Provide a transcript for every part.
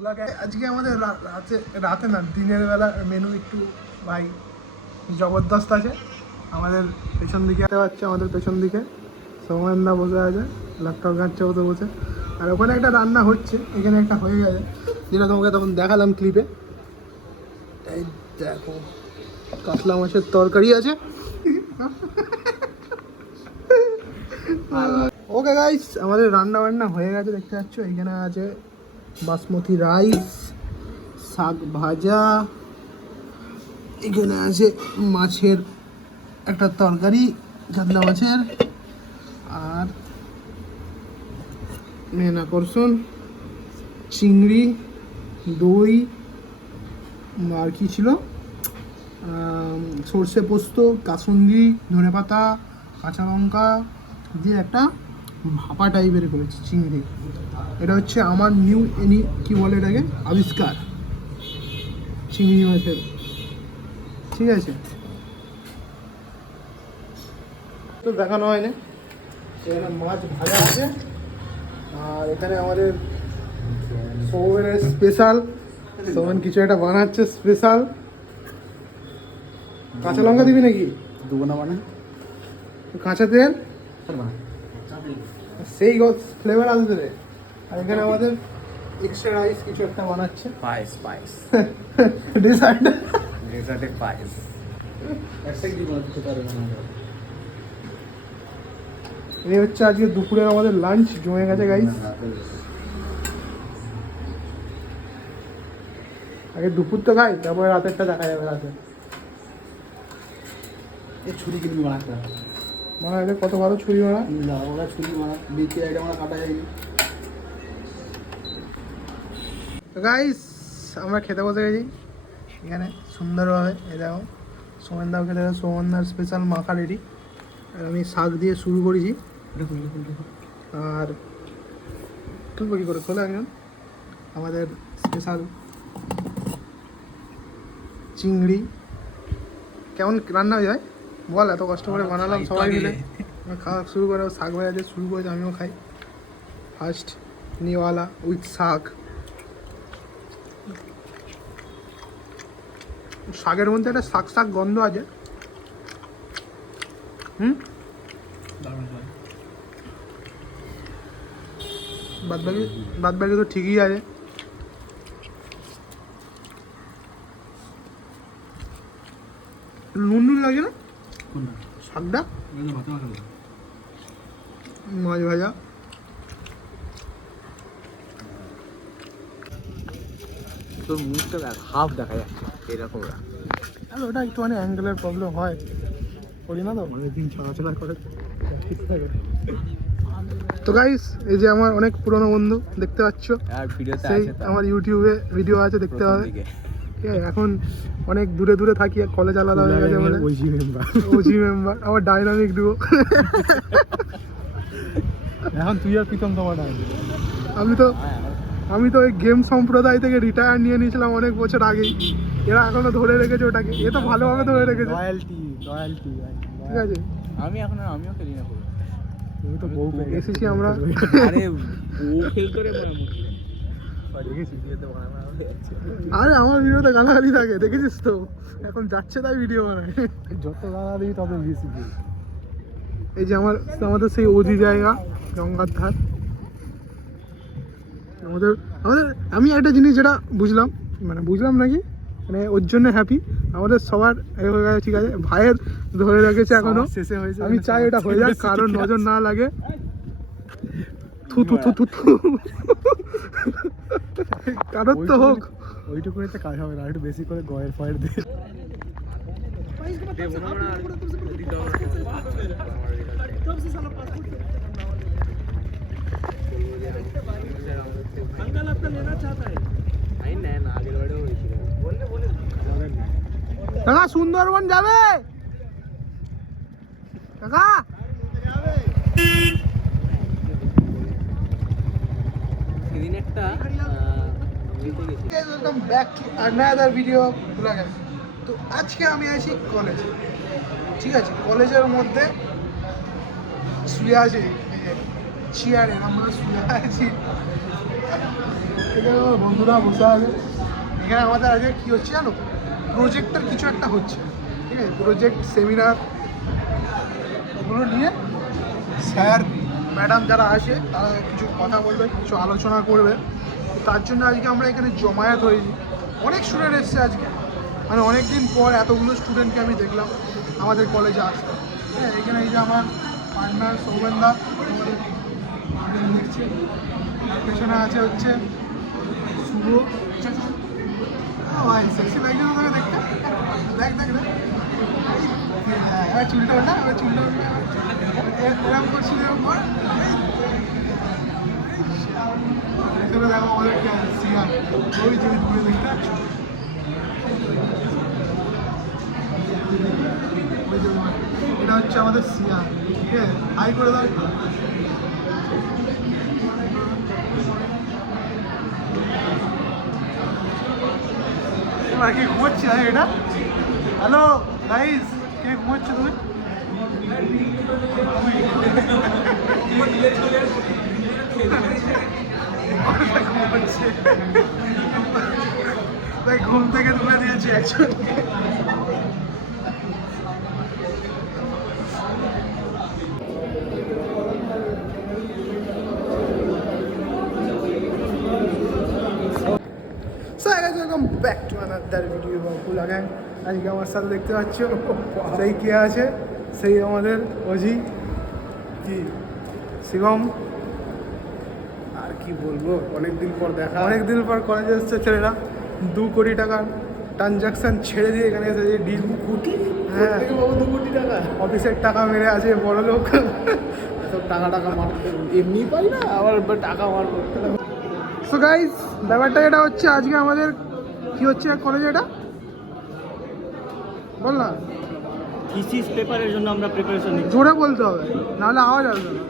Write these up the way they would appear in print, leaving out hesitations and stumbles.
আজকে আমাদের রাতে না দিনের বেলা মেনু একটু ভাই জবরদস্ত আছে। আমাদের পেছন দিকে পাচ্ছে, আমাদের পেছন দিকে সৌমেনদা বসে আছে ল্যাপটপ ঘাঁটছে ওতে বসে, আর ওখানে একটা রান্না হচ্ছে, এখানে একটা হয়ে গেছে যেটা তোমাকে তখন দেখালাম ক্লিপে। এই দেখো কাতলা মাছের তরকারি আছে। ওকে গাইস, আমাদের রান্না বান্না হয়ে গেছে দেখতে পাচ্ছ। এখানে আছে বাসমতি রাইস, শাক ভাজা, এখানে আছে মাছের একটা তরকারি কাতলা মাছের, আর মেন আকর্ষণ চিংড়ি, দই, আর কি ছিল সর্ষে পোস্ত, কাসুন্দি, ধনেপাতা, কাঁচা লঙ্কা দিয়ে একটা ভাপা টাইপের করেছি চিংড়ি। এটা হচ্ছে আমার নিউ কি বলে এটাকে আবিষ্কার চিংড়ি মাছের, ঠিক আছে। তো দেখানো হয়নি, এখানে মাছ ভাজা আছে, আর এখানে আমাদের সৌমেনের স্পেশাল, সৌমেন কিছু একটা বানাচ্ছে স্পেশাল। কাঁচা লঙ্কা দিবি নাকি? দেবো না মানে কাঁচা তেল সেই ফ্লেভার আসবে রে। আর এখানে আমাদের এক্সট্রা রাইস কিছু একটা বানাচ্ছে, পায়েস পায়েস ডেজার্টে পায়েস এই হচ্ছে আজকে দুপুরের আমাদের লাঞ্চ জমে গেছে গাইস। আগে দুপুর তো খাই, তারপরে রাতেরটা দেখা যাবে। রাতে এই ছুরি কিনবি বানাতে মারা কত ভালো ছুরি মারা, ওরা ছুরি মারা বিচি আইডা আমরা কাটা যায়নি। গাইস আমরা খেতে বসে গেছি এখানে সুন্দরভাবে। এ দেখো সোমেনদাও খেতে গেছে, সোমেনদার স্পেশাল মাখা রেডি। আর আমি শাক দিয়ে শুরু করেছি, আর তুলবো কী করে খোলা একজন। আমাদের স্পেশাল চিংড়ি কেমন রান্না হয়ে যায় বল, এত কষ্ট করে বানালাম সবাই মিলে। খাওয়া শুরু করে শাক ভাজা শুরু করেছে, আমিও খাই ফার্স্ট নিওয়ালা উইথ শাক। শাকের মধ্যে একটা শাক শাক গন্ধ আছে। বাদ বাকি তো ঠিকই আছে। নুন নুন লাগে না শাকটা, মাছ ভাজা। তোর মুখটা হাফ দেখা যাচ্ছে এরকম। আর ওটা একটুখানি অ্যাঙ্গেলের প্রবলেম হয়, করি না তো অনেকদিন চলাচলা করে। তো গাইস এই যে আমার অনেক পুরনো বন্ধু দেখতে পাচ্ছ, সেই আমার ইউটিউবে ভিডিও আছে দেখতে হবে। ঠিক আছে, এখন অনেক দূরে দূরে থাকি, কলেজ আলাদা হয়ে গেছে বলে ওজি মেম্বার আমার ডাইনামিক ডুও। এখন তুই আর প্রীতম তোমার আমি তো ওই গেম সম্প্রদায় থেকে রিটায়ার নিয়ে নিয়েছিলাম অনেক বছর আগেই। এরা এখনো ধরে রেখেছে ওটাকে, এ তো ভালোভাবে ধরে রেখেছে। লয়্যালটি ঠিক আছে। আমিও খেলি না তুমি তো বউ এসেছি আমরা। আরে ও খেলতো রে আরে আমার ভিডিওতে গালাগালি থাকে দেখেছিস তো, এখন যাচ্ছে তাই ভিডিও বানায়। যত গালাগালি তত বেশি। এই যে আমাদের সেই ওজি জায়গা গঙ্গার ধার। আমাদের আমি একটা জিনিস যেটা বুঝলাম নাকি মানে ওর জন্য হ্যাপি, আমাদের সবার হয়ে গেছে ঠিক আছে, ভাইয়ের ধরে রেখেছে এখনো শেষে হয়েছে। আমি চাই এটা হয়ে যাক, কারোর নজর না লাগে। কারোর তো হোক, ওইটুকু কাজ হবে না, একটু বেশি করে গয়ের ফয়ের দিয়ে। কাকা সুন্দরবন যাবে কাকা? সেদিন একটা welcome back to another video blogger. তো আজকে আমি আছি কলেজে, ঠিক আছে। কলেজের মধ্যে শুয়ে আছি চেয়ারে আমরা শুয়ে আছি, এখানে আমার বন্ধুরা বসে আছে। এখানে আমাদের আজকে কী হচ্ছে জানো, প্রজেক্টের কিছু একটা হচ্ছে, ঠিক আছে, প্রজেক্ট সেমিনার ওগুলো নিয়ে স্যার ম্যাডাম যারা আসে তারা কিছু কথা বলবে, কিছু আলোচনা করবে। তার জন্য আজকে আমরা এখানে জমায়েত হয়েছি। অনেক স্টুডেন্ট এসছে আজকে, মানে অনেক দিন পর এতগুলো স্টুডেন্টকে আমি দেখলাম আমাদের কলেজে আসতে। হ্যাঁ, এখানে এই যে আমার পার্টনার সৌমেনদা দেখছি, আর পেছনে আছে হচ্ছে শুভ। ভাই সেক্সি লাগছে না তোকে দেখতে? দেখ দেখ দেখ, এবার চুলটা ওঠা, এবার চুলটা ওঠা, এরকম করছি, এরকম কর। এখানে দেখো আমাদের সিয়া, ওই যে দূরে দেখতে পাচ্ছ, এটা হচ্ছে আমাদের সিয়া, ঠিক আছে, হাই করে দাও। কি ঘুমাচ্ছি না এটা? হ্যালো গাইস, কে ঘুমাচ্ছে তুমি? ঘুমাচ্ছে, তাই ঘুম থেকে তুলে দিয়েছি একজনকে। Welcome back to another video বাবু লাগান। আজকে আমার সাথে দেখতে পাচ্ছ সেই কে আছে, সেই আমাদের অজি কি শিবম। আর কি বলবো, অনেকদিন পর দেখা, অনেকদিন পর কলেজে এসছে ছেলেরা। 2 কোটি টাকার ট্রানজাকশান ছেড়ে দিয়ে এখানে এসেছে ডিল। হ্যাঁ, 2 কোটি টাকা অফিসের টাকা মেরে আছে বড় লোক। টাকা মারতে এমনি পাই না, আবার টাকা মার করতে। সো গাইজ, ব্যাপারটা এটা হচ্ছে, আজকে আমাদের কি হচ্ছে কলেজে, এটা বল না। থিসিস পেপারের জন্য আমরা প্রিপারেশন নিচ্ছি। জোরে বলতে হবে, নাহলে আওয়াজ আসবে না।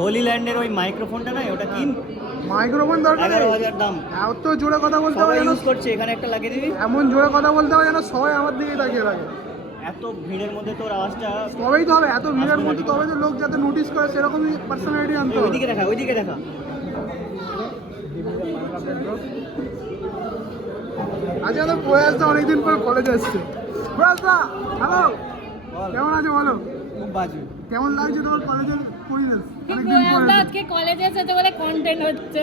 হোলি ল্যান্ডের ওই মাইক্রোফোনটা নাই, ওটা কিন। মাইক্রোফোন দরকার নেই, 11,000 দাম। এত জোরে কথা বলতে হবে সবাই যেন, ইউজ করছে, এখানে একটা লাগিয়ে দিবি। এমন জোরে কথা বলতে হবে যেন সবাই আমার দিকে তাকিয়ে থাকে। এত ভিড়ের মধ্যে তোর আওয়াজটা তবেই তো হবে, এত ভিড়ের মধ্যে তবে তো লোক যাতে নোটিস করে সেরকমই পার্সোনালিটি আনতে হবে। ওইদিকে দেখা, ওইদিকে দেখা। আচ্ছা, তো প্রয়াসদা অনেকদিন পর কলেজে এসছে। প্রয়াসদা, হ্যালো, কেমন আছে বলো? খুব বাজে। কেমন লাগছে তোমার কলেজের পরিবেশ? অনেকদিন পর এসেছো। আজকে কলেজে এসেছে বলে কন্টেন্ট হচ্ছে।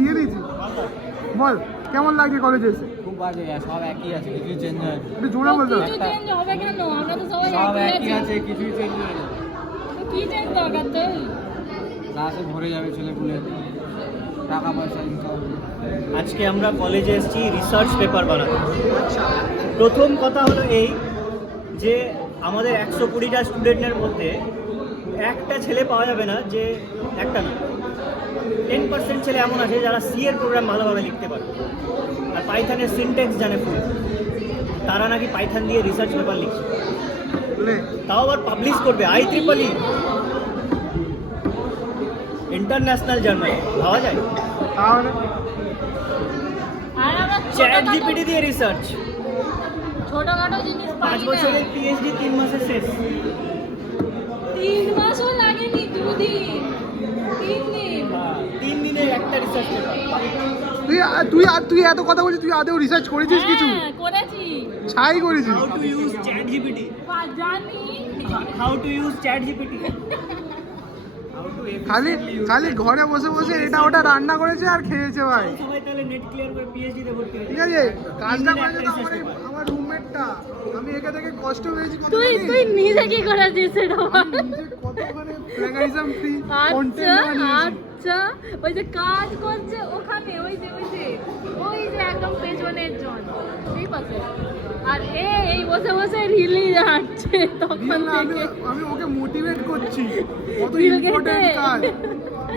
নিয়ে নিয়েছি, বল কেমন লাগছে কলেজে এসে? খুব বাজে, সব একই আছে, কিছু চেঞ্জ হয় না। একটু জোরে বলতে হবে। কিছু চেঞ্জ হবে কেন? আমরা তো সবাই সব একই একই আছি। আছে, কিছুই চেঞ্জ হয় না। তো কি চেঞ্জ দরকার তোর? ক্লাসে ভরে যাবে ছেলেপুলে, টাকা পয়সা দিতে হবে। আজকে আমরা কলেজে এসেছি রিসার্চ পেপার বানাতে। প্রথম কথা হলো এই যে আমাদের 120টা স্টুডেন্টের মধ্যে একটা ছেলে পাওয়া যাবে না, যে একটা না 10% ছেলে এমন আছে যারা সি এর প্রোগ্রাম ভালোভাবে লিখতে পারে আর পাইথনের সিনট্যাক্স জানে ফুল। তারা নাকি পাইথন দিয়ে রিসার্চ পেপার লিখছে, লে, তাও আবার পাবলিশ করবে IEEE ইন্টারন্যাশনাল জার্নাল। ভাবা যায়? তাহলে আর আমরা চ্যাট জিপিটি দিয়ে রিসার্চ, ছোটখাটো জিনিস 5 পারি না। বছরের PhD 3 মাসে শেষ। 3 মাসও লাগেনি, 2 দিন, 3 দিন। 3 দিনে একটা রিসার্চ পেপার। তুই এত কথা বলছিস, তুই আদেও রিসার্চ করেছিস কিছু? হ্যাঁ, করেছি। ছাই করেছিস? How to use chat GPT, জানি। how to use chat GPT, খালি ঘরে বসে বসে এটা ওটা রান্না করেছে আর খেয়েছে ভাই। সবাই তাহলে নেট ক্লিয়ার করে PhD তে ভর্তি হয়েছে। ঠিক আছে, কাজটা করেছে তো আমার রুমমেটটা। আমি একে থেকে কষ্ট পেয়েছি কত তুই জানিস? তুই নিজে কি করেছিস সেটা বল। আমি নিজে কতখানি প্লেগারিজম ফ্রি আচ্ছা কন্টেন্ট বানিয়েছি। আচ্ছা, ওই যে কাজ করছে ওখানে, ওই যে একদম পেছনের জন, এই পাশে। আর এই বসে বসে রিলি যাচ্ছে তখন না, থেকে। আমি ওকে মোটিভেট করছি, কত Reel ইম্পর্টেন্ট খেতে। কাজ।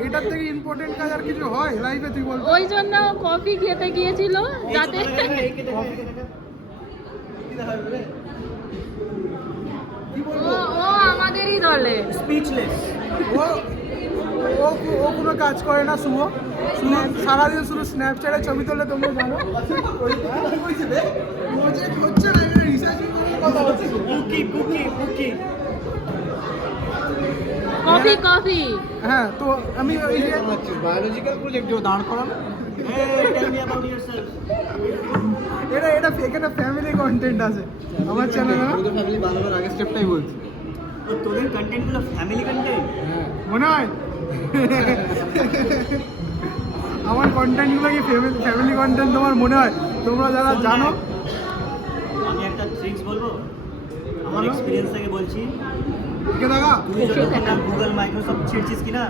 এটার থেকে ইম্পর্টেন্ট কাজ আর কিছু হয় লাইফে, তুই বল? ওই জন্য কফি খেতে গিয়েছিল যাতে কি বলবো, ও আমাদেরই দলে। স্পিচলেস। ও ও ও কোনো কাজ করে না। শুভ সারাদিন শুধু স্ন্যাপচ্যাটে ছবি তোলে, তোমরা জানো। প্রজেক্ট হচ্ছে না, রিসার্চ কথা হচ্ছে। Cookie cookie cookie coffee coffee হ্যাঁ তো আমি ওই যে বায়োলজিক্যাল প্রজেক্ট যে দাঁড় করানো Hey, tell me about yourself. এটা এখানে ফ্যামিলি কন্টেন্ট আছে আমার চ্যানেলে না ফ্যামিলি বানানোর আগে স্টেপটাই বলছি তো তোদের কন্টেন্টগুলো ফ্যামিলি কন্টেন্ট? মনে হয় আমার কন্টেন্টগুলো কি ফ্যামিলি কন্টেন্ট তোমার মনে হয়? তোমরা যারা জানো আমি একটা ট্রিক্স বলবো আমার বলো। এক্সপিরিয়েন্স থেকে বলছি। কে দেখা তুই যতক্ষণ গুগল মাইক্রোসফট ছিড়ছিস কিনা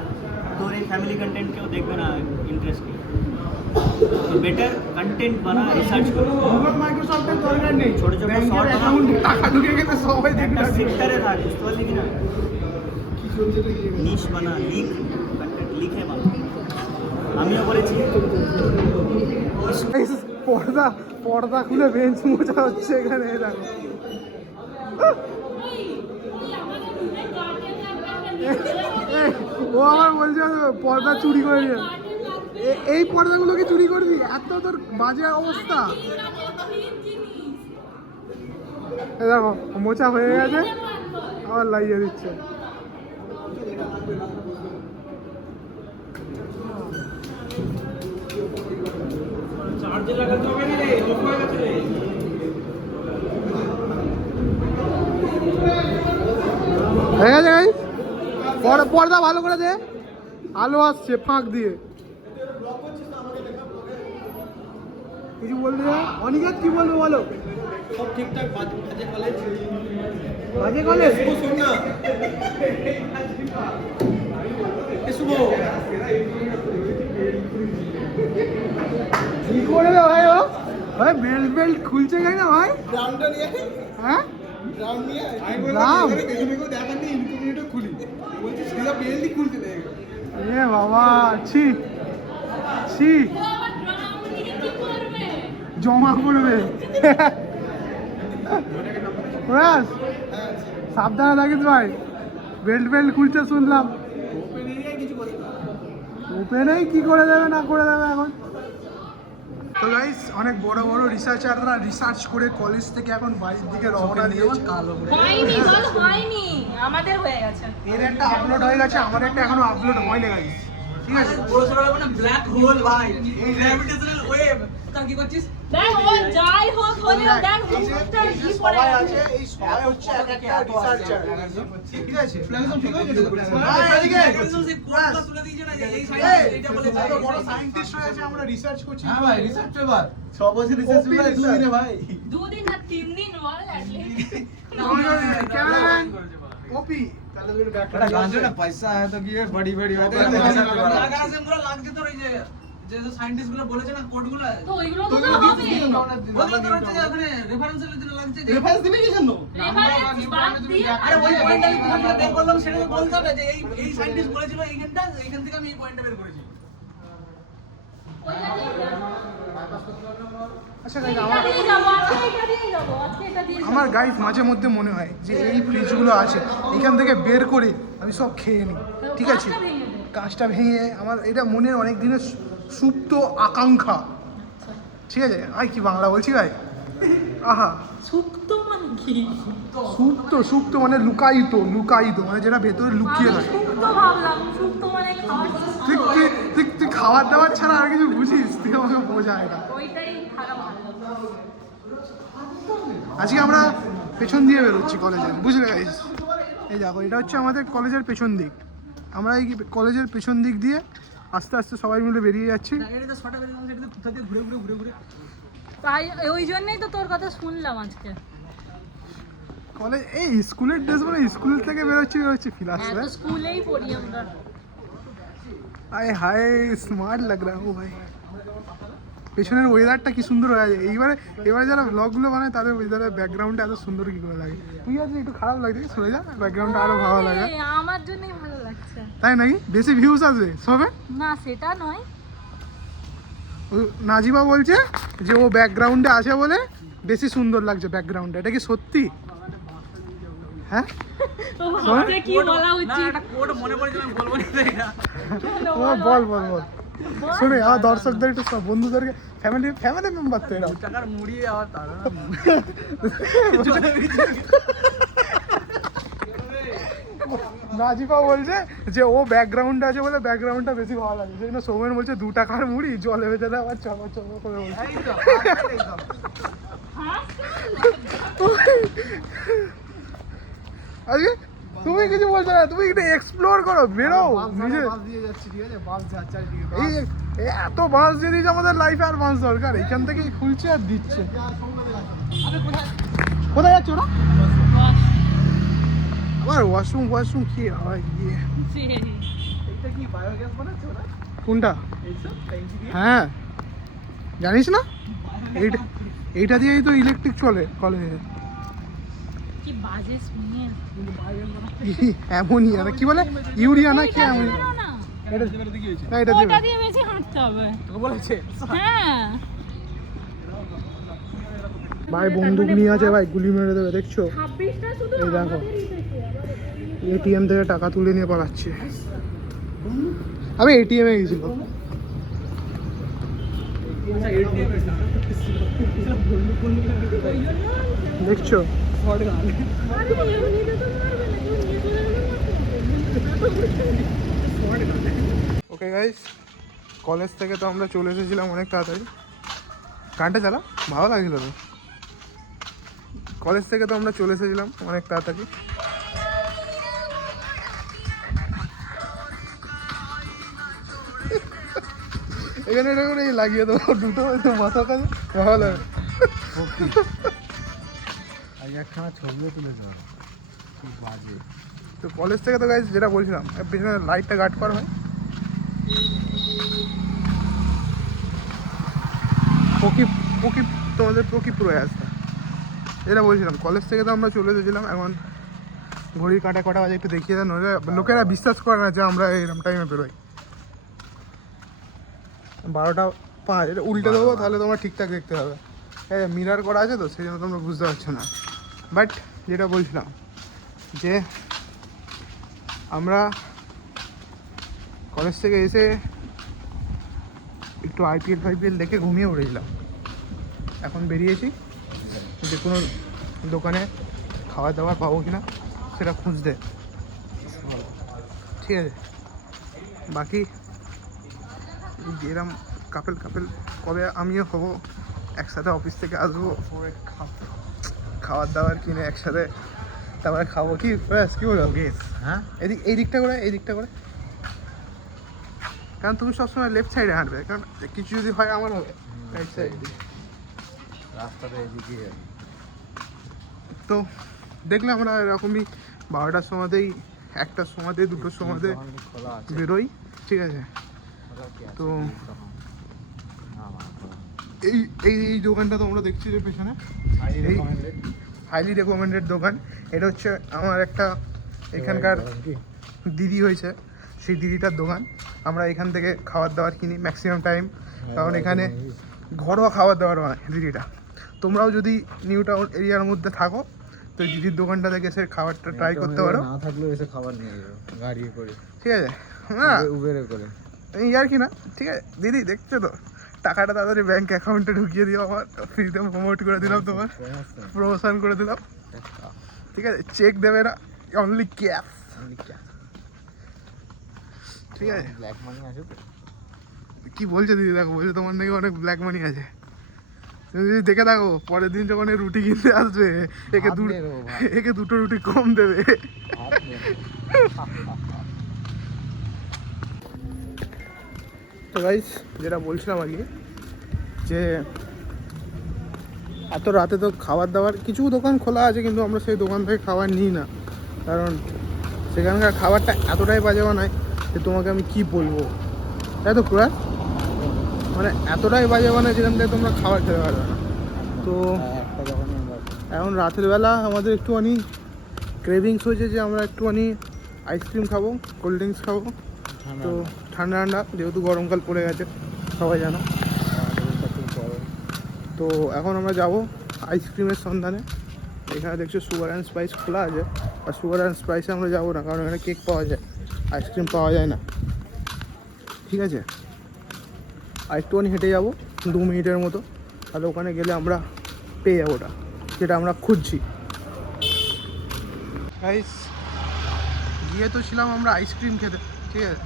তোর এই ফ্যামিলি কন্টেন্ট কেউ দেখবে না ইন্টারেস্ট নেই। তো বেটার কন্টেন্ট বানা, রিসার্চ করো। গুগল মাইক্রোসফটের দরকার নেই, ছোট ছোট ব্যাংকের short অ্যাকাউন্টে টাকা ঢুকে গেলে সবাই দেখবে একটা সেক্টরে থাক, বুঝতে পারলি কিনা? নিশ বানা, কন্টেন্ট লিখে বানা। আমিও করেছি। পর্দা খুলে বেঞ্চ মোছা হচ্ছে এখানে দেখো। ও আমার বলছে পর্দা চুরি করে নিয়ে এই পর্দাগুলোকে চুরি করবি, এত তোর বাজে অবস্থা। এই দেখো মোচা হয়ে গেছে, আবার লাগিয়ে দিচ্ছে। হয়ে গেছে গাইস, পর্দা ভালো করে দে, আলো আসছে ফাঁক দিয়ে। কিছু বলতে অনিকেত কি বলবো বলো? সব ঠিকঠাক বাজে কলেজ বাজে কলেজ শোন না শুভ কি করবে ভাই ও? ভাই বেল্ট খুলছে যাই না ভাই, গ্রাউন্ডটা নিয়ে হ্যাঁ গ্রাউন্ড নিয়ে আমি গ্রাম? বললাম পেছনে কেউ দেখার নেই, ইনকমিউনিটো খুলি বলছি সেটা বেলই খুলতে দেয়। এ বাবা ছি ছি, জমা করবে। ব্যাস, সাবধানে থাকিস ভাই, বেল্ট খুলছে শুনলাম। ওপেনেই কি করে দেবে না করে দেবে এখন। তো গাইস অনেক বড় বড় রিসার্চাররা রিসার্চ করে কলেজ থেকে এখন বাড়ির দিকে রওনা দিয়েছে। হয়নি বল, হয়নি, আমাদের হয়ে গেছে। এর একটা আপলোড হয়ে গেছে, আমার একটা এখনো আপলোড হয়নি গাইস, ঠিক আছে? ব্ল্যাক হোল ভাই, গ্র্যাভিটেশনাল ওয়েভ তা কি করছিস? দেখ ও যাই হোক হলেও দেখ মুখটা কি পড়ে সবাই আছে। আছে, এই সবাই হচ্ছে এক একটা রিসার্চার, ঠিক আছে? ঠিক হয়ে গেছে তুলে দিয়েছে না যে এই সাইড এইটা বলেছে এত বড় সায়েন্টিস্ট হয়েছে, আমরা রিসার্চ করছি। হ্যাঁ ভাই রিসার্চ পেপার 6 বছর রিসার্চ OP পেপার 2 দিনে ভাই 2 দিন না 3 দিন বল অ্যাটলিস্ট। ক্যামেরাম্যান ওপি এটা গাंजे ना पैसा है तो ये बड़ी बड़ी बातें लगाना से पूरा लाग যেত এই যে সায়েন্টিস্ট গুলো বলেছে না কোড গুলো তো ওইগুলো তো হবে। ওগুলো তো হচ্ছে ওখানে রেফারেন্সের জন্য লাগছে রেফারেন্স দিবি কি জন্য রেফারেন্স বাদ দিয়ে আরে ওই পয়েন্টটা আমি কোথা থেকে বের করলাম সেটা তো বলতে হবে যে এই সায়েন্টিস্ট বলেছিল এইখান থেকে আমি এই পয়েন্টটা বের করেছি। ওইটা দিয়ে যাবো। আচ্ছা গাইস, এটা দিয়ে যাবো, আজকে এটা দিয়ে যাবো, আজকে এটা দিয়ে যাবো। আমার গাইস মাঝে মধ্যে মনে হয় যে এই ফ্রিজগুলো আছে এখান থেকে বের করে আমি সব খেয়ে নিই, ঠিক আছে? কাঁচটা ভেঙে দে। কাঁচটা ভেঙে, আমার এটা মনের অনেক দিনের সুপ্ত আকাঙ্ক্ষা, ঠিক আছে? আই কি বাংলা বলছি ভাই, আহা। সুক্ত মানে কি? সুপ্ত মানে লুকায়িত মানে যেটা ভেতরে লুকিয়ে আমি থাকে। সুক্ত ভাবলাম, সুক্ত মানে খাওয়ার তুই খাবার দাবার ছাড়া আর কিছু বুঝিস? তুই আমাকে বোঝা এটা। ওইটাই খারাপ ভালো। আজকে আমরা পেছন দিয়ে বেরোচ্ছি কলেজে, বুঝলে গাইস? এই দেখো এটা হচ্ছে আমাদের কলেজের পেছন দিক। আমরা এই কলেজের পেছন দিক দিয়ে আস্তে আস্তে সবাই মিলে বেরিয়ে যাচ্ছি। এটা তো শর্টে বের করলাম সেটা কোথা দিয়ে ঘুরে তাই ওই জন্যই তো তোর কথা শুনলাম আজকে। কলেজ এই স্কুলের ড্রেস মানে স্কুল থেকে বেরোচ্ছি ফিল আসছে। হ্যাঁ তো স্কুলেই পড়ি আমরা। আয় হায় স্মার্ট লাগ রা ও ভাই, পেছনের ওয়েদারটা কি সুন্দর হয়ে যায়। এবারে যারা ব্লগগুলো বানায় তাদের ওয়েদারের ব্যাকগ্রাউন্ডটা এত সুন্দর কি করে লাগে। তুই আজ একটু খারাপ লাগছে, সরে যা, ব্যাকগ্রাউন্ডটা আরো ভালো লাগে। আরে, আমার জন্যই ভালো লাগছে। তাই নাকি? বেশি ভিউজ আসবে সবে? না সেটা নয়। নাজিবা বলছে যে ও ব্যাকগ্রাউন্ডে আছে বলে বেশি সুন্দর লাগছে ব্যাকগ্রাউন্ডটা। এটা কি সত্যি? হ্যাঁ ওটা কি বলা উচিত? একটা কোড মনে পড়েছিল আমি বলবো না এটা বল শুনে আমার দর্শকদের একটু সব বন্ধুদেরকে ফ্যামিলি মেম্বার তো এরা টাকার মুড়ি আর তারা নাজিফা বলছে যে ও ব্যাকগ্রাউন্ড আছে বলে ব্যাকগ্রাউন্ডটা বেশি ভালো লাগে, সেই জন্য সৌমেন বলছে 2 টাকার মুড়ি জলে ভেজে দেয় আবার চলো চলো করে বলছে। আজকে তুমি কিছু বলছো না, তুমি একটু এক্সপ্লোর করো, বেরো নিজে। এই এই এত বাঁশ দিয়ে দিয়েছে আমাদের লাইফে, আর বাঁশ দরকার? এখান থেকেই খুলছে আর দিচ্ছে। কোথায় যাচ্ছ না? আবার ওয়াশরুম কি হয় গিয়ে? কোনটা? হ্যাঁ জানিস না, এইটা দিয়েই তো ইলেকট্রিক চলে কলেজে। কি বাজে স্মেল। অ্যামোনিয়া না কি বলে, ইউরিয়া না কি অ্যামোনিয়া? না এটা না, এটা ওটা দিবে। দিয়ে বেশি হাঁটতে হবে। তোকে বলেছে? হ্যাঁ ভাই বন্দুক নিয়ে আছে ভাই, গুলি মেরে দেবে দেখছো? 26টা শুধু এই দেখো আমাদেরই থেকে। এটিএম থেকে টাকা তুলে নিয়ে পালাচ্ছে। আমি এটিএম এ গেছিল। দেখছো? আরে এমনিতে তো মারবে না, কেউ নিয়ে চলে গেলে ওকে গাইস, কলেজ থেকে তো আমরা চলে এসেছিলাম অনেক তাড়াতাড়ি। গানটা চালা, ভালো লাগছিল তো। কলেজ থেকে তো আমরা চলে এসেছিলাম অনেক তাড়াতাড়ি। এখানে এটা করে লাগিয়ে দেবো দুটো মাথা কাছে, ভালো লাগে। একখানা ছবিও তুলেছো, খুব বাজে। তো কলেজ থেকে তো গাইস যেটা বলছিলাম, পিছনে লাইটটা গার্ড কর ভাই। প্রকিপ তোমাদের প্রকিপ প্রয়াস, যেটা বলছিলাম কলেজ থেকে তো আমরা চলে এসেছিলাম। এখন ঘড়ির কাঁটা কটা বাজে একটু দেখিয়ে দেন, নইলে লোকেরা বিশ্বাস করে না যে আমরা এরকম টাইমে বেরোই। 12:05, এটা উল্টে দেবো তাহলে তোমার ঠিকঠাক দেখতে হবে। মিরার করা আছে তো সেই জন্য তোমরা বুঝতে পারছো না। বাট যেটা বলছিলাম যে আমরা কলেজ থেকে এসে একটু আইপিএল দেখে ঘুমিয়ে পড়েছিলাম। এখন বেরিয়েছি যে কোনো দোকানে খাবার দাবার পাবো কিনা সেটা খুঁজতে, ঠিক আছে? বাকি যেরকম কাপেল কবে আমিও হবো, একসাথে অফিস থেকে আসবো, খাবার দাবার কিনে একসাথে তারপরে খাবো। কি কি বলো? হ্যাঁ, এই দিকটা করে, কারণ তুমি সবসময় লেফট সাইডে হাঁটবে, কারণ কিছু যদি হয় আমার হবে রাইট সাইডে। রাস্তাটা এদিকে। তো দেখলে আমরা এরকমই 12টার সময়তেই, 1টার সময়তে, 2টোর সময়তে খোলা আছে, বেরোই, ঠিক আছে? তো এই এই এই দোকানটা তোমরা দেখছি যে পেছনে, হাইলি রেকমেন্ডেড দোকান। এটা হচ্ছে আমার একটা এখানকার দিদি হয়েছে, সেই দিদিটার দোকান। আমরা এখান থেকে খাবার দাবার কিনি ম্যাক্সিমাম টাইম, কারণ এখানে ঘরোয়া খাবার দাবার হয় দিদিটা। তোমরাও যদি নিউ টাউন এরিয়ার মধ্যে থাকো তো দিদির দোকানটা থেকে এসে খাবারটা ট্রাই করতে পারো। না থাকলেও এসে খাবার নিয়ে যাবো গাড়ি করে, ঠিক আছে? হ্যাঁ উবেরে করে। এই আর কি না, ঠিক আছে দিদি? দেখছো তো, টাকাটা তাড়াতাড়ি ব্যাংক অ্যাকাউন্টে ঢুকিয়ে দিও, আমার ফ্রিতে প্রমোট করে দিলাম, তোমার প্রমোশন করে দিলাম, ঠিক আছে? চেক দেবে না, অনলি ক্যাশ, ঠিক আছে? ব্ল্যাক মানি আছে তো? কি বলছে দিদি? দেখো বলছে তোমার নাকি অনেক ব্ল্যাক মানি আছে। তুমি যদি দেখে থাকো, পরের দিন যখন এই রুটি কিনতে আসবে, একে দুটো রুটি কম দেবে। তো গাইস যেটা বলছিলাম আর কি, যে এত রাতে তো খাবার দাবার কিছু দোকান খোলা আছে, কিন্তু আমরা সেই দোকান থেকে খাবার নিই না, কারণ সেখানকার খাবারটা এতটাই বাজে বানায় যে তোমাকে আমি কি বলবো, তাই তো পুরা মানে এতটাই বাজে বানায় যেখান থেকে তোমরা খাবার খেতে পারবে না। তো এখন রাতের বেলা আমাদের একটুখানি ক্রেভিংস হয়েছে যে আমরা একটুখানি আইসক্রিম খাবো, কোল্ড ড্রিঙ্কস খাবো। তো ঠান্ডা ঠান্ডা, যেহেতু গরমকাল পড়ে গেছে সবাই জানো। তো এখন আমরা যাব আইসক্রিমের সন্ধানে। এখানে দেখছো সুগার অ্যান্ড স্পাইস খোলা আছে, আর সুগার অ্যান্ড স্পাইসে আমরা যাবো না, কারণ এখানে কেক পাওয়া যায়, আইসক্রিম পাওয়া যায় না, ঠিক আছে? আর একটুখানি হেঁটে যাবো 2 মিনিটের মতো, তাহলে ওখানে গেলে আমরা পেয়ে যাবো ওটা যেটা আমরা খুঁজছি। গাইস গিয়ে তো ছিলাম আমরা আইসক্রিম খেতে, ঠিক আছে,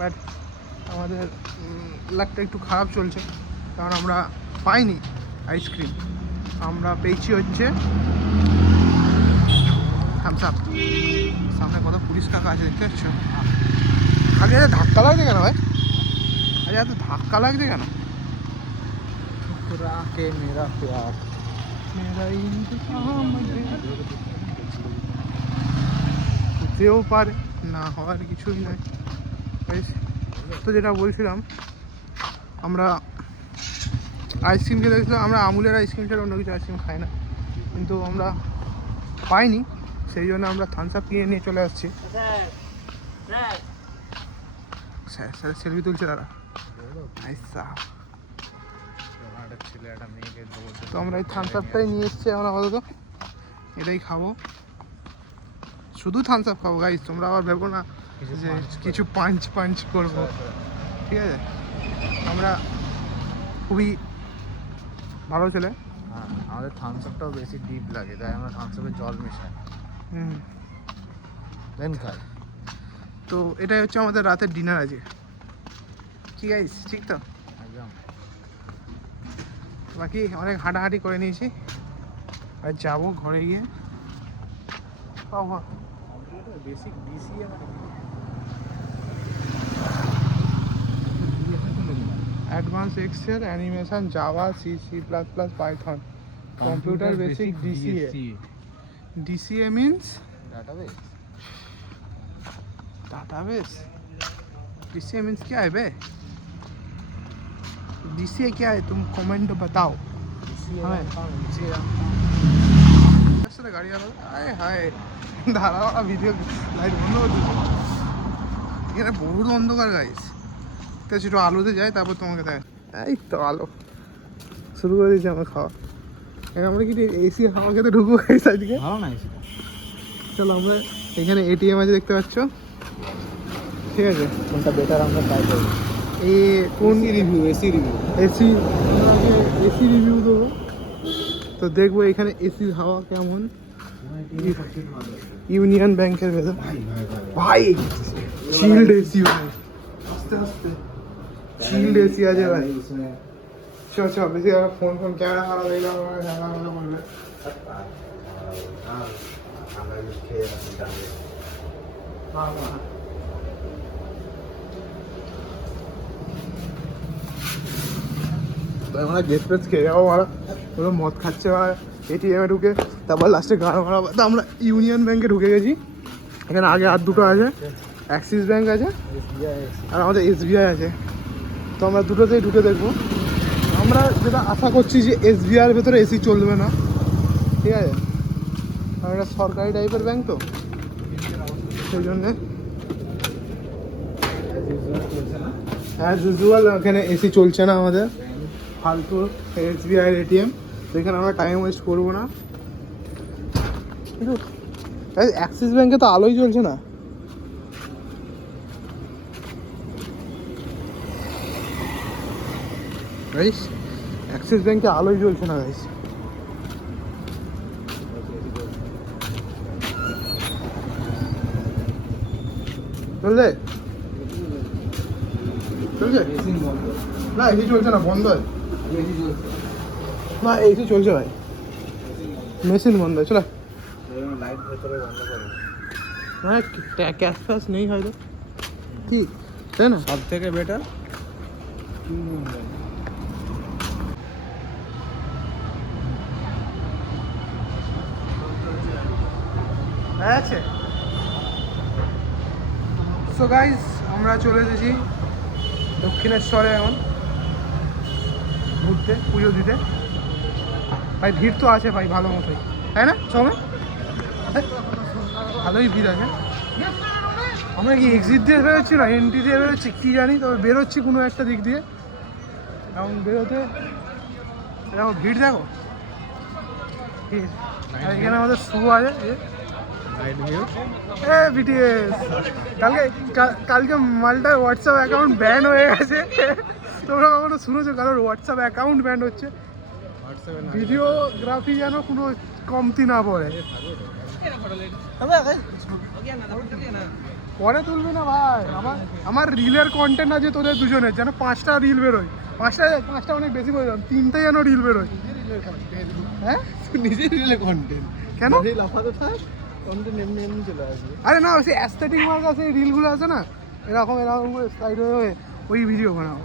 বাট আমাদের লাকটা একটু খারাপ চলছে, কারণ আমরা পাইনি আইসক্রিম, আমরা পেয়েছি হচ্ছে থামস আপ। সামনে কত পুলিশ কাকা আছে দেখতে পাচ্ছ। আগে এত ধাক্কা লাগছে কেন ভাই, আরে এত ধাক্কা লাগছে কেন? কে মেরা প্যার মেরা ইন্তজাম হতেও পারে, না হওয়ার কিছুই নয়। বেশ, তো যেটা বলছিলাম, আমরা আইসক্রিম খেতে গেছিলাম, আমরা আমুলের আইসক্রিম ছাড়া অন্য কিছু আইসক্রিম খাই না, কিন্তু আমরা পাইনি, সেই জন্য আমরা থামস আপ কিনে নিয়ে চলে আসছি। স্যার স্যার সেলফি তুলছে তারা, ছেলে একটা মেয়েকে তো আমরা এই থামস আপটাই নিয়ে এসছি এখন আপাতত, এটাই খাবো, শুধু থামস আপ খাবো গাইস, তোমরা আবার ভেবো না যে কিছু পাঞ্চ করবো, ঠিক আছে? আমরা খুবই ভালো ছেলে। হ্যাঁ, আমাদের থামস আপটাও বেশি ডিপ লাগে, তাই আমরা থামস আপে জল মেশাই দেন খাই। তো এটাই হচ্ছে আমাদের রাতের ডিনার আজকে, কি গাইস, ঠিক তো? একদম। বাকি অনেক হাঁটাহাঁটি করে নিয়েছি, আর যাবো ঘরে গিয়ে basic DCA advance Excel, animation, Java, C, C plus plus, Python, computer basic, DCA. DCA means database. database। DCA means क्या है बे? DCA क्या है, तुम कमेंट बताओ हमें। আসলে গাড়ি আলো, আয় হায়, দাঁড়াও, ভিডিও লাইট বন্ধ করে দিচ্ছি। এখানে বহুত অন্ধকার গাইস, তো একটু আলোতে যাই, তারপর তোমাকে দেখ। এই তো আলো শুরু করে দিয়েছি আমরা খাওয়া। এখন আমরা কি এসি হাওয়া খেতে ঢুকবো গাইস আজকে? ভালো না চলো, আমরা এখানে এটিএম আছে দেখতে পাচ্ছ, ঠিক আছে? কোনটা বেটার আমরা ট্রাই করব। এই কোন রিভিউ, এসি রিভিউ। এসি, আমরা আগে এসি রিভিউ দেবো, তো দেখবো এখানে এসির হাওয়া কেমন। ইউনিয়ন ব্যাংকের ভেতর ভাই শিল্ড এসি, ভাই আস্তে আস্তে শিল্ড এসি আছে ভাই। চ চ, বেশি ফোন ক্যামেরা খারাপ হয়ে গেল, বলবে আমরা গেট ফেস খেয়ে যাবো, মারা ওরা মদ খাচ্ছে, এটিএমে ঢুকে, তারপর লাস্টে গাড়ি মারা। তো আমরা ইউনিয়ন ব্যাংকে ঢুকে গেছি, এখানে আগে আর দুটো আছে, অ্যাক্সিস ব্যাংক আছে আর আমাদের SBI আছে, তো আমরা দুটোতেই ঢুকে দেখবো। আমরা যেটা আশা করছি যে SBI এর ভেতরে এসি চলবে না, ঠিক আছে, আর এটা সরকারি টাইপের ব্যাংক, তো সেই জন্যে অ্যাজ ইউজুয়াল এখানে এসি চলছে না আমাদের, ফালতু SBI এর ATM, তো এখানে আমরা টাইম ওয়েস্ট করবো না। কিন্তু অ্যাক্সিস ব্যাংকে তো আলোই জ্বলছে না। গাইস, অ্যাক্সিস ব্যাংকে আলোই জ্বলছে না গাইস। চলছে চলছে না, এসি চলছে না, বন্ধ হয় না, এসি চলছে ভাই, মেশিন বন্ধ হয়। চলো, লাইট ভেতরে বন্ধ করব। হ্যাঁ, ক্যাশ ফ্যাশ নেই হয়তো, কি তাই না? সব থেকে বেটার আছে। সো গাইস, আমরা চলে এসেছি দক্ষিণেশ্বরে এখন ঘুরতে, পুজো দিতে। ভাই ভিড় তো আছে ভাই ভালো মতোই, তাই না? সময় ভালোই ভিড় আছে। আমরা কি এক্সিট দিয়ে বেরোচ্ছি না এন্ট্রি দিয়ে বেরোচ্ছি কী জানি, তবে বেরোচ্ছি কোনো একটা দিক দিয়ে। এবং বেরোতে এরকম ভিড় দেখো, ঠিক আছে। আর এখানে আমাদের শু আছে, লাইট ভিউ। BTS কালকে মালটার হোয়াটসঅ্যাপ অ্যাকাউন্ট ব্যান হয়ে গেছে। তোমরা কখনো শুনেছো কারোর হোয়াটসঅ্যাপ অ্যাকাউন্ট ব্যান হচ্ছে? ভিডিওগ্রাফি যেন কোনো কমতি না পড়ে। পরে তুলবি না ভাই, আমার রিলের কন্টেন্ট আছে তোদের দুজনের, যেন 5টা রিল বেরোয়, 5টা অনেক বেশি বলে দিলাম, 3টে যেন রিল বেরোয়। হ্যাঁ নিজের রিলে কন্টেন্ট কেন? রিল আপাতত থাক, কন্টেন্ট এমনি এমনি চলে আসবে। আরে না, সেই অ্যাস্থেটিক মার্ক আছে, রিলগুলো আছে না, এরকম করে সাইড হয়ে ওই ভিডিও বানাবো,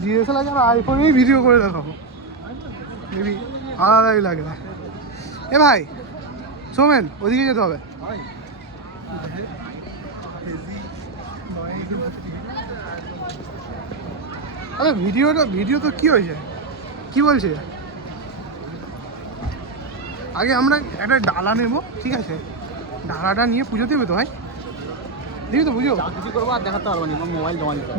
ডিএসএলআর আর আইফোনেই ভিডিও করে দেখাবো, মেবি আলাদাই লাগবে। এ ভাই সোমেন, ওদিকে যেতে হবে। আরে ভিডিও তো কি হয়েছে, কি বলছে? আগে আমরা একটা ডালা নেব, ঠিক আছে, ডালাটা নিয়ে পুজো দেবে তো ভাই, দিবি তো পুজো? কিছু করবো আর দেখাতে পারবো না, মোবাইল জমা দিতে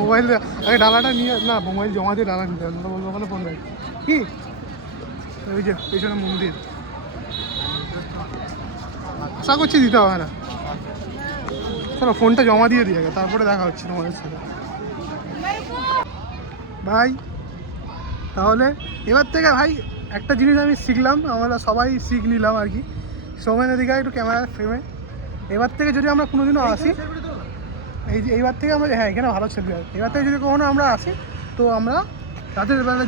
মোবাইল আগে ডালাটা নিয়ে, না মোবাইল জমা দিয়ে ডালা নিতে হবে, বলবো ওখানে ফোন দেয় কি, ওই যে পেছনে মন্দির, আশা করছি দিতে হবে না। চলো ফোনটা জমা দিয়ে দিয়ে তারপরে দেখা হচ্ছে তোমাদের সাথে ভাই। তাহলে এবার থেকে ভাই একটা জিনিস আমি শিখলাম, আমরা সবাই শিখ নিলাম আর কি, সময়ের দিকে একটু ক্যামেরা ফ্রেমে, এবার থেকে যদি আমরা কোনোদিনও আসি, এইবার থেকে আমরা, হ্যাঁ এখানে ভালো ছবি হয়, এবার থেকে যদি কখনো আমরা আসি তো আমরা রাতের বেলা